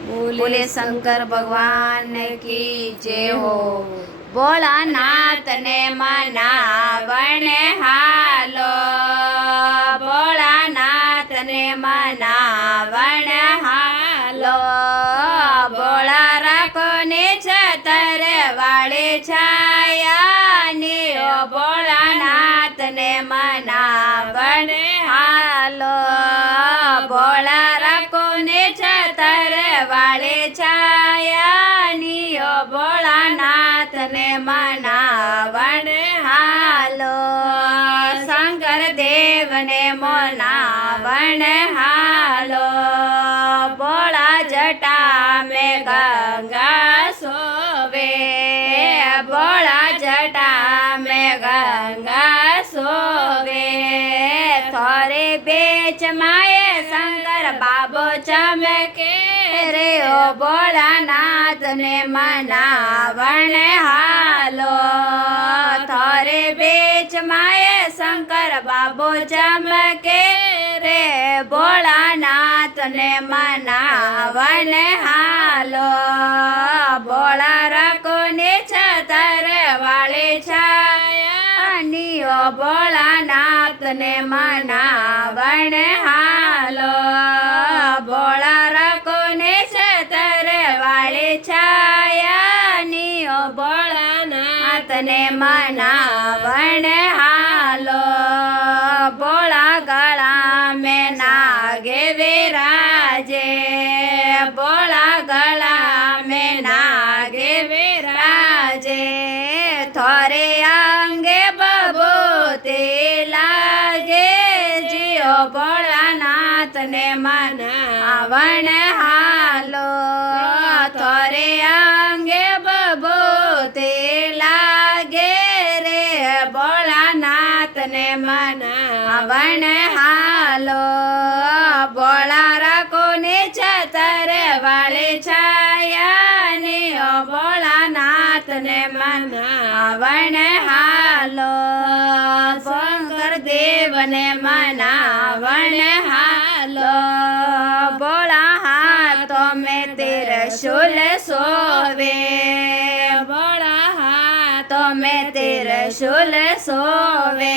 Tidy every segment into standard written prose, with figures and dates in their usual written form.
बोले शंकर भगवान की जय हो। भोलानाथ ने मनावण हालो, भोलानाथ ने मनावण हालो। भोला राखो ने छतर वाली छाया नियो, भोलानाथ ने मनावण हालो। भोला राखो ने छतर वाली छाया नियो, भोलानाथ ने मनावण हालो। शंकर देव ने मनावण हालो। भोला जटा में गंगा सोवे, भोला जटा में गंगा सोवे। थोरे बेच माए शंकर बाबो चमके रे, ओ भोलानाथ ने मनावण हालो। थोरे बेच माए शंकर बाबो चमके रे, भोलानाथ ने मनावण हालो। भोला राखो ने छतर वाली छाया नियो, भोलानाथ ने मनावण हालो। भोला राखो ने छतर वाली छाया नियो, भोलानाथ ने मनावण हालो। भोला गला में नागे विराजे, भोला गला में नागे विराजे। थोरे अंगे बबूती लागे जियो, भोलानाथ ने मनावण हालो। थोरे अंगे बबूती लागे रे, भोलानाथ ने मनावण हालो। भोला राखो ने छतर वाली छाया नियो, भोलानाथ ने मनावण हालो। शंकर देव ने मनावण हालो। भोला हाथों में त्रिशूल सोवे, भोला हाथों में त्रिशूल सोवे।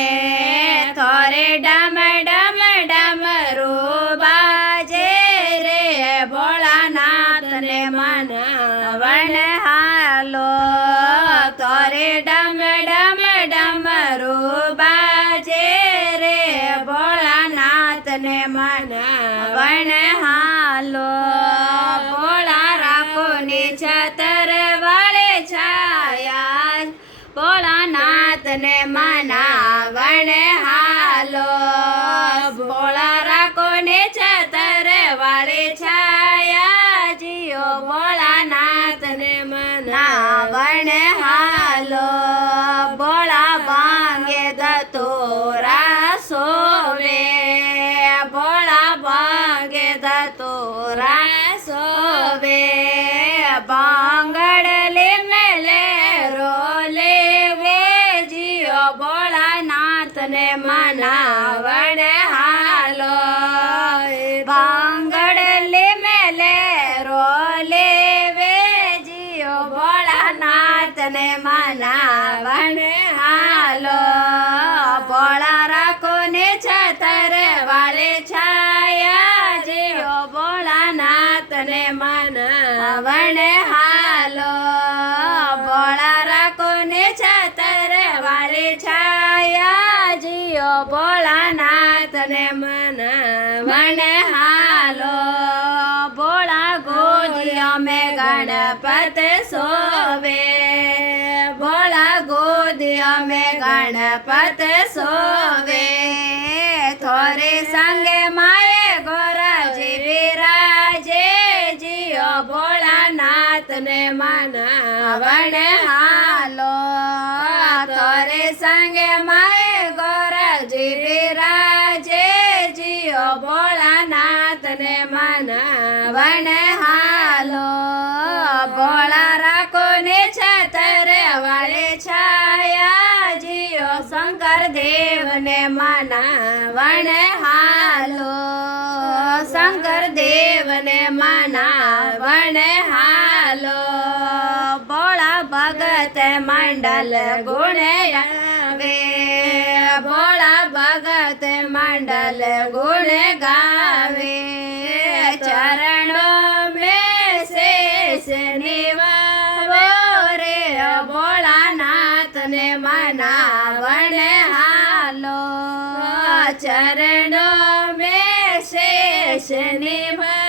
थोरे डम डम डमरू बाजे रे, भोलानाथ ने मनावण हालो। थोरे डम डम डमरू बाजे रे, भोलानाथ ने मनावण हालो। भोला राखो ने छतर वाले छाया, भोलानाथ ने मनावण हालो। भोला राखो ने छतर वाली छाया जियो, भोलानाथ ने मनावण हालो। भोला भांगे धतूरा सोवे, भोला भांगे धतूरा सोवे। भांगड़ले मेले रोले वे जियो, भोलानाथ ने मनावण हालो। भांगड़ले मेले रोले वे जियो, भोलानाथ ने मनावण हालो। भोला राखो ने छतर वाली छाया जियो, भोलानाथ ने मनावण हालो। भोला राखो ने छतर वाली छाया जियो, भोलानाथ ने मनावण हालो। भोला गोदियों में गणपत सोवे, भोला गोदियों में गणपत सोवे। थोरे संगे माए गोराजी विराजे जियो, भोलानाथ ने मनावण हालो। थोरे संगे माए गोराजी विराजे जियो, भोलानाथ ने मनावण हालो। भोला राखो ने छतर वाले छाया जियो, शंकर देव ने मनावण हालो। शंकर देव ने मनावण મંડલ ગુણે ગાવે ભોળા ભગત મંડલ ગુણે ગાવે ચરણો में शेष निवावो रे भोलानाथ ने मनावण हालो चरणों में शेष निवावो